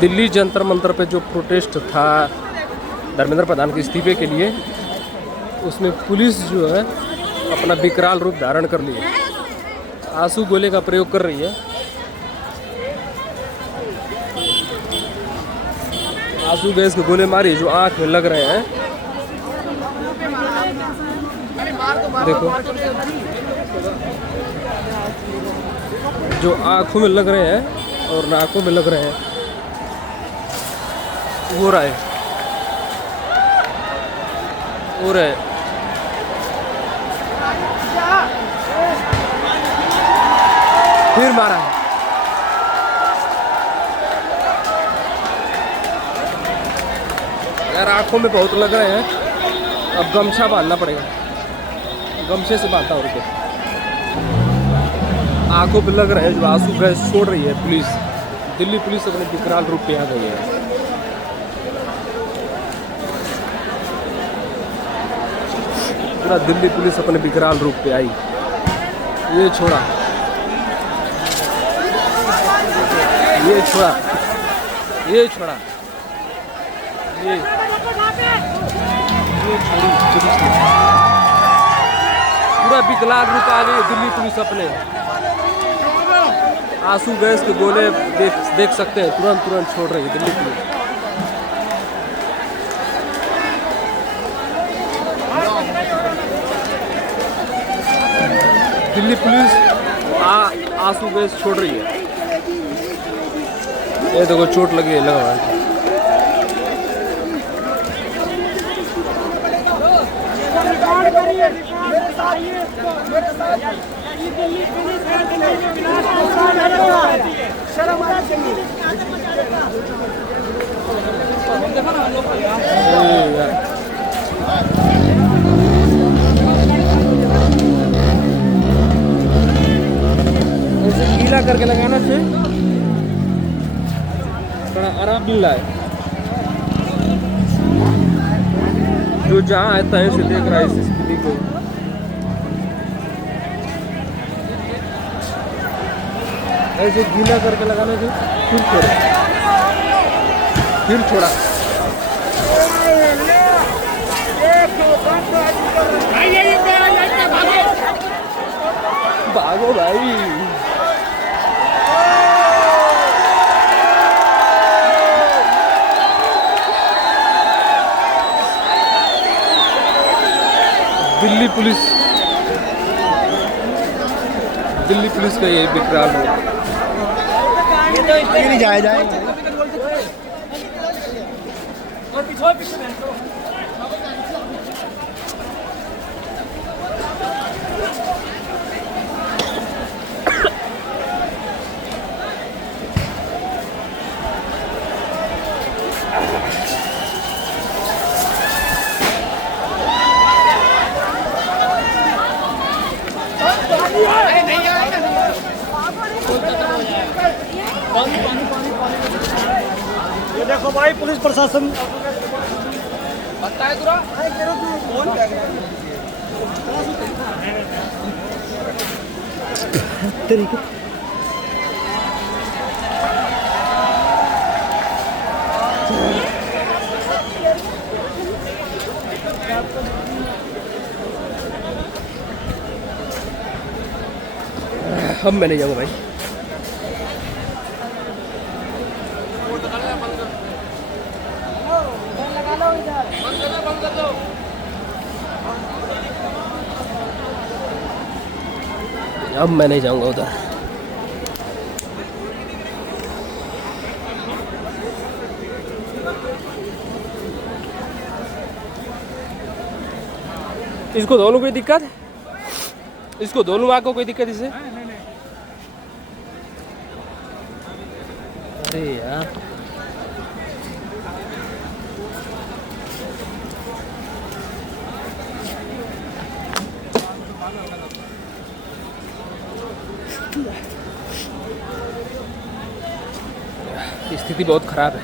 दिल्ली जंतर मंतर पे जो प्रोटेस्ट था धर्मेंद्र प्रधान के इस्तीफे के लिए, उसमें पुलिस जो है अपना विकराल रूप धारण कर ली है, आंसू गोले का प्रयोग कर रही है। आंसू गैस के गोले मारी जो आंख में लग रहे हैं। देखो जो आंखों में लग रहे हैं और नाकों में लग रहे हैं, हो रहा है, हो रहा है। फिर मारा है। यार आंखों में बहुत लग रहे हैं, अब गमछा बांधना पड़ेगा, गमछे से बांधता हूँ। रुके, आंखों पे लग रहे हैं जो आंसू गैस छोड़ रही है पुलिस। दिल्ली पुलिस अपने विकराल रूप पे आ गई है। पूरा दिल्ली पुलिस अपने विकराल रूप पे आई। ये छोड़ा, ये छोड़ा, ये छोड़ा, ये छोड़ी। पूरा विकराल रूप आ गई दिल्ली पुलिस अपने। आंसू गैस के गोले देख सकते हैं, तुरंत छोड़ रही है दिल्ली पुलिस। दिल्ली पुलिस आंसू गैस छोड़ रही है। ये देखो चोट लगी है, लगा है। ऐसे गीला करके लगाना से बड़ा आराम मिल रहा है। जो जहाँ आता है उसे देख रहा है इस स्थिति को। ऐसे गीला करके लगाने से फिर छोड़ा, फिर छोड़ा। भागो भाई। दिल्ली पुलिस का ये विकराल है। नहीं जाए ये देखो भाई पुलिस प्रशासन तरीके अब मैं नहीं जाऊँगा भाई। अब मैं नहीं जाऊँगा उधर। इसको धो लूँ, कोई दिक्कत? इसको धो लूँ, आपको कोई दिक्कत इससे? अरे यार स्थिति बहुत खराब है।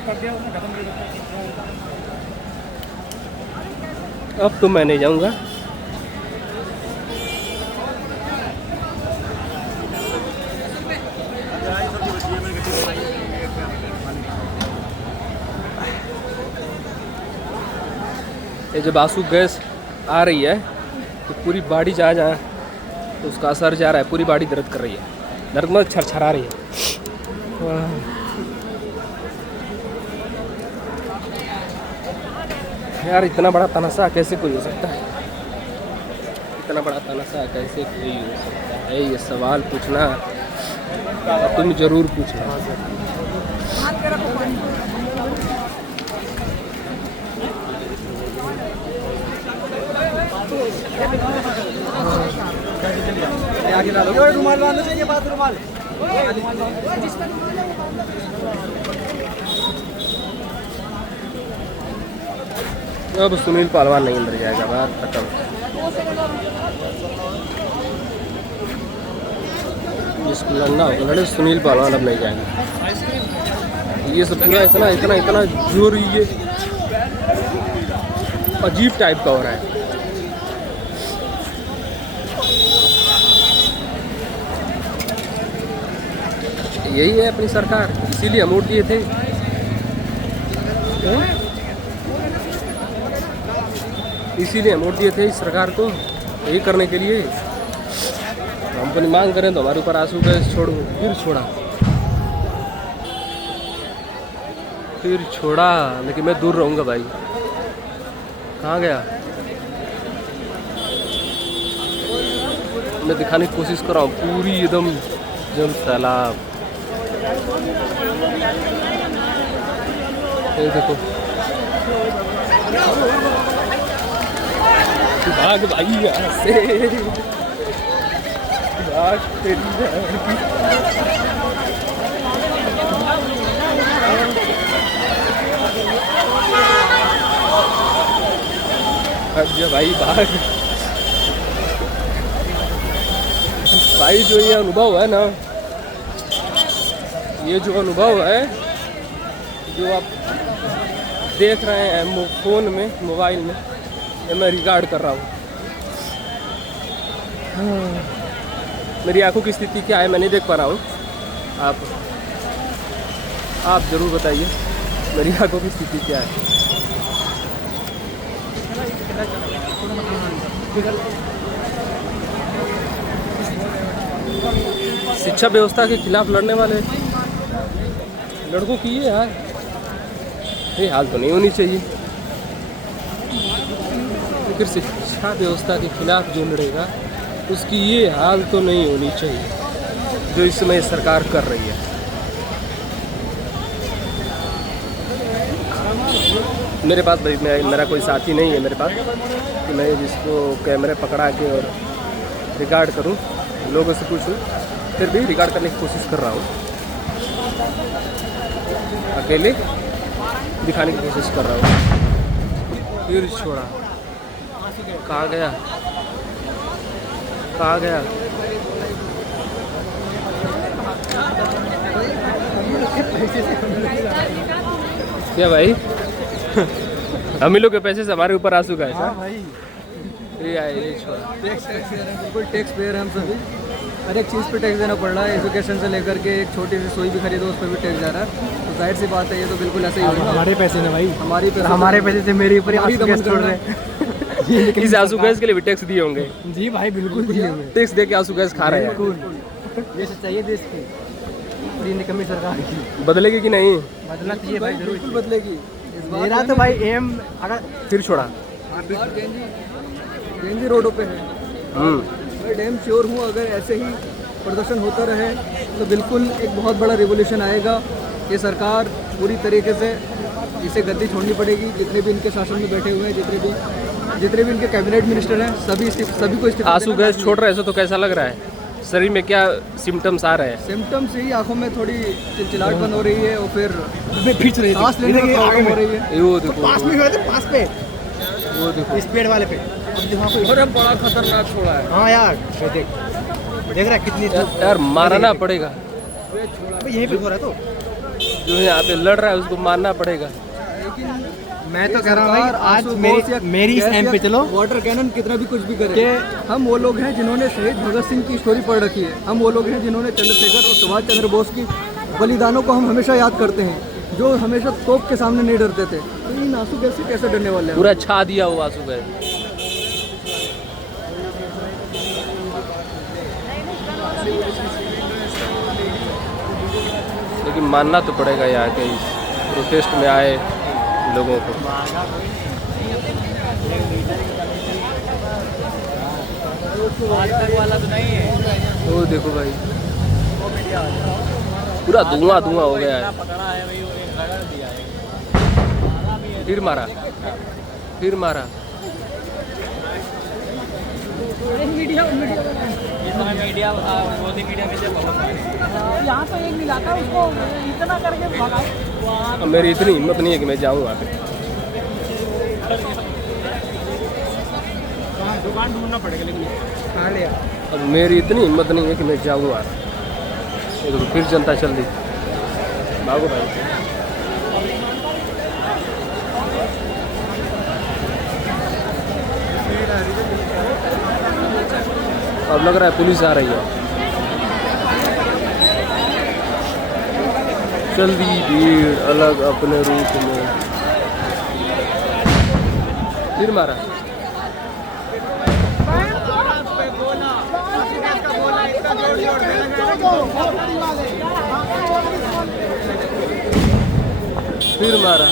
अब तो मैं नहीं जाऊंगा। ये जब आंसू गैस आ रही है तो पूरी बॉडी जहाँ जहाँ तो उसका असर जा रहा है, पूरी बॉडी दर्द कर रही है, दर्द में छरछरा रही है। यार इतना बड़ा तनासा कैसे कोई हो सकता है? इतना बड़ा तनासा कैसे कोई हो सकता है? ये सवाल पूछना तुम जरूर पूछना। रुमाल बांधना चाहिए, बात रुमाल। अब सुनील पहलवान नहीं अंदर जाएगा, बात खत्म। जिसको लड़ना होगा लड़े, सुनील पहलवान अब नहीं जाएंगे। ये सब पूरा इतना इतना इतना जोर, ये अजीब टाइप का हो रहा है। यही है अपनी सरकार, इसीलिए हम वोट दिए थे। इसीलिए हम वोट दिए थे इस सरकार को, यही करने के लिए। हम अपनी मांग करें तो हमारे ऊपर आंसू गैस छोड़ो, फिर छोड़ा। लेकिन मैं दूर रहूँगा भाई। कहाँ गया? मैं दिखाने की कोशिश कर रहा हूँ पूरी एकदम जल सैलाब। ये देखो, भाग भाई यहाँ से, भाग तेरी भाई भाग। भाई जो ये अनुभव है ना, ये जो अनुभव है जो आप देख रहे हैं फ़ोन में, मोबाइल में, ये मैं रिकॉर्ड कर रहा हूँ। मेरी आंखों की स्थिति क्या है मैं नहीं देख पा रहा हूँ। आप ज़रूर बताइए मेरी आंखों की स्थिति क्या है। शिक्षा व्यवस्था के खिलाफ लड़ने वाले लड़कों की ये हाल तो नहीं होनी चाहिए। फिर शिक्षा व्यवस्था के खिलाफ जो लड़ेगा उसकी ये हाल तो नहीं होनी चाहिए जो इस समय सरकार कर रही है। मेरे पास भाई मेरा कोई साथी नहीं है मेरे पास कि मैं जिसको कैमरे पकड़ा के और रिकॉर्ड करूं, लोगों से पूछूं। फिर भी रिकॉर्ड करने की कोशिश कर रहा हूं, अकेले दिखाने की कोशिश कर रहा हूं। फिर छोड़ा, कहाँ गया? क्या भाई? हम ही लोग के पैसे से हमारे ऊपर आंसू का है। हाँ भाई, ये छोड़ा, बिल्कुल टैक्स पेयर हम सभी, हर एक चीज़ पे टैक्स देना पड़ रहा है। एजुकेशन से लेकर के एक छोटी सी सुई भी खरीदो उस पर भी टैक्स जा रहा है। तो जाहिर सी बात है ये तो बिल्कुल ऐसे ही होगा। हमारे पैसे ना भाई, हमारे पैसे से मेरे ऊपर ही गैस छोड़ रहे हैं। इस आंसू गैस के लिए भी टैक्स दिए होंगे। जी भाई बिल्कुल दिए हुए, टैक्स दे के आंसू गैस खा रहे हैं। ये सच्चाई है देश की, पूरी निकम्मी सरकार की। बदलेगी कि नहीं? बदलना चाहिए भाई, जरूर बदलेगी। मेरा तो भाई एम अगर फिर छोड़ा, गेंजी रोडों पे है। मैं डैम श्योर हूँ अगर ऐसे ही प्रदर्शन होता रहे तो बिल्कुल एक बहुत बड़ा रिवोल्यूशन आएगा। ये सरकार पूरी तरीके से इसे गद्दी छोड़नी पड़ेगी। जितने भी इनके शासन में बैठे हुए हैं, जितने भी इनके कैबिनेट मिनिस्टर हैं, सभी को इस्तीफा। आंसू गैस छोड़ रहे हैं तो कैसा लग रहा है? शरीर में क्या सिम्टम्स आ रहे हैं? सिम्टम्स ही, आंखों में थोड़ी चिलचिलाहट बंद हो रही है और फिर खींच रही सांस लेने में प्रॉब्लम हो रही है। वो देखो, पास में खड़े थे, पास पे, वो देखो, इस पेड़ वाले पे। अरे बड़ा खतरनाक छोड़ा है। हाँ यार, देख रहा है कितनी यार मारना पड़ेगा। यही पे हो रहा है तो जो यहाँ पे लड़ रहा है उसको मारना पड़ेगा। मैं तो कह रहा हूँ भाई, आज मेरी इस एम पे चलो। वाटर कैनन कितना भी कुछ भी करे, हम वो लोग हैं जिन्होंने शहीद भगत सिंह की स्टोरी पढ़ रखी है। हम वो लोग हैं जिन्होंने चंद्रशेखर और सुभाष चंद्र बोस की बलिदानों को हम हमेशा याद करते हैं। जो हमेशा तोप के सामने नहीं डरते थे, तो इन आंसू गैस से कैसे डरने वाले हैं? पूरा छा दिया वो आंसू गैस। लेकिन मानना तो पड़ेगा यहाँ के इस प्रोटेस्ट में आए लोगों को। वो देखो भाई, पूरा धुआं धुआं हो गया है। फिर मारा, फिर मारा। यहाँ तो एक मिला था उसको इतना करके भगाओ। मेरी इतनी हिम्मत नहीं है कि मैं जाऊँगा। दुकान ढूंढना पड़ेगा, लेकिन कहाँ ले अब मेरी इतनी हिम्मत नहीं है कि मैं जाऊँगा। ये देखो फिर जनता चल दी। भागो भाई। अब लग रहा है पुलिस आ रही है। चल दी भीड़ अलग अपने रूप में। फिर मारा। फिर मारा।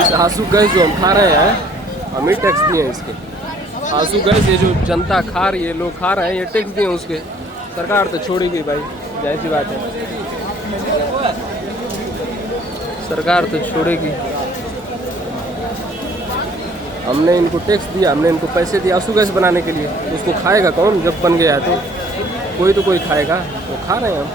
इस आंसू गैस जो हम खा रहे हैं, हम ही टैक्स दिए हैं इसके। आंसू गैस ये जो जनता खा रही है, लोग खा रहे हैं, ये टैक्स दिए हैं उसके। सरकार तो छोड़ेगी भाई, जाहिर सी बात है। सरकार तो छोड़ेगी। हमने इनको टैक्स दिया, हमने इनको पैसे दिए आंसू गैस बनाने के लिए। तो उसको खाएगा कौन जब बन गया है? तो कोई खाएगा। वो खा रहे हैं हम।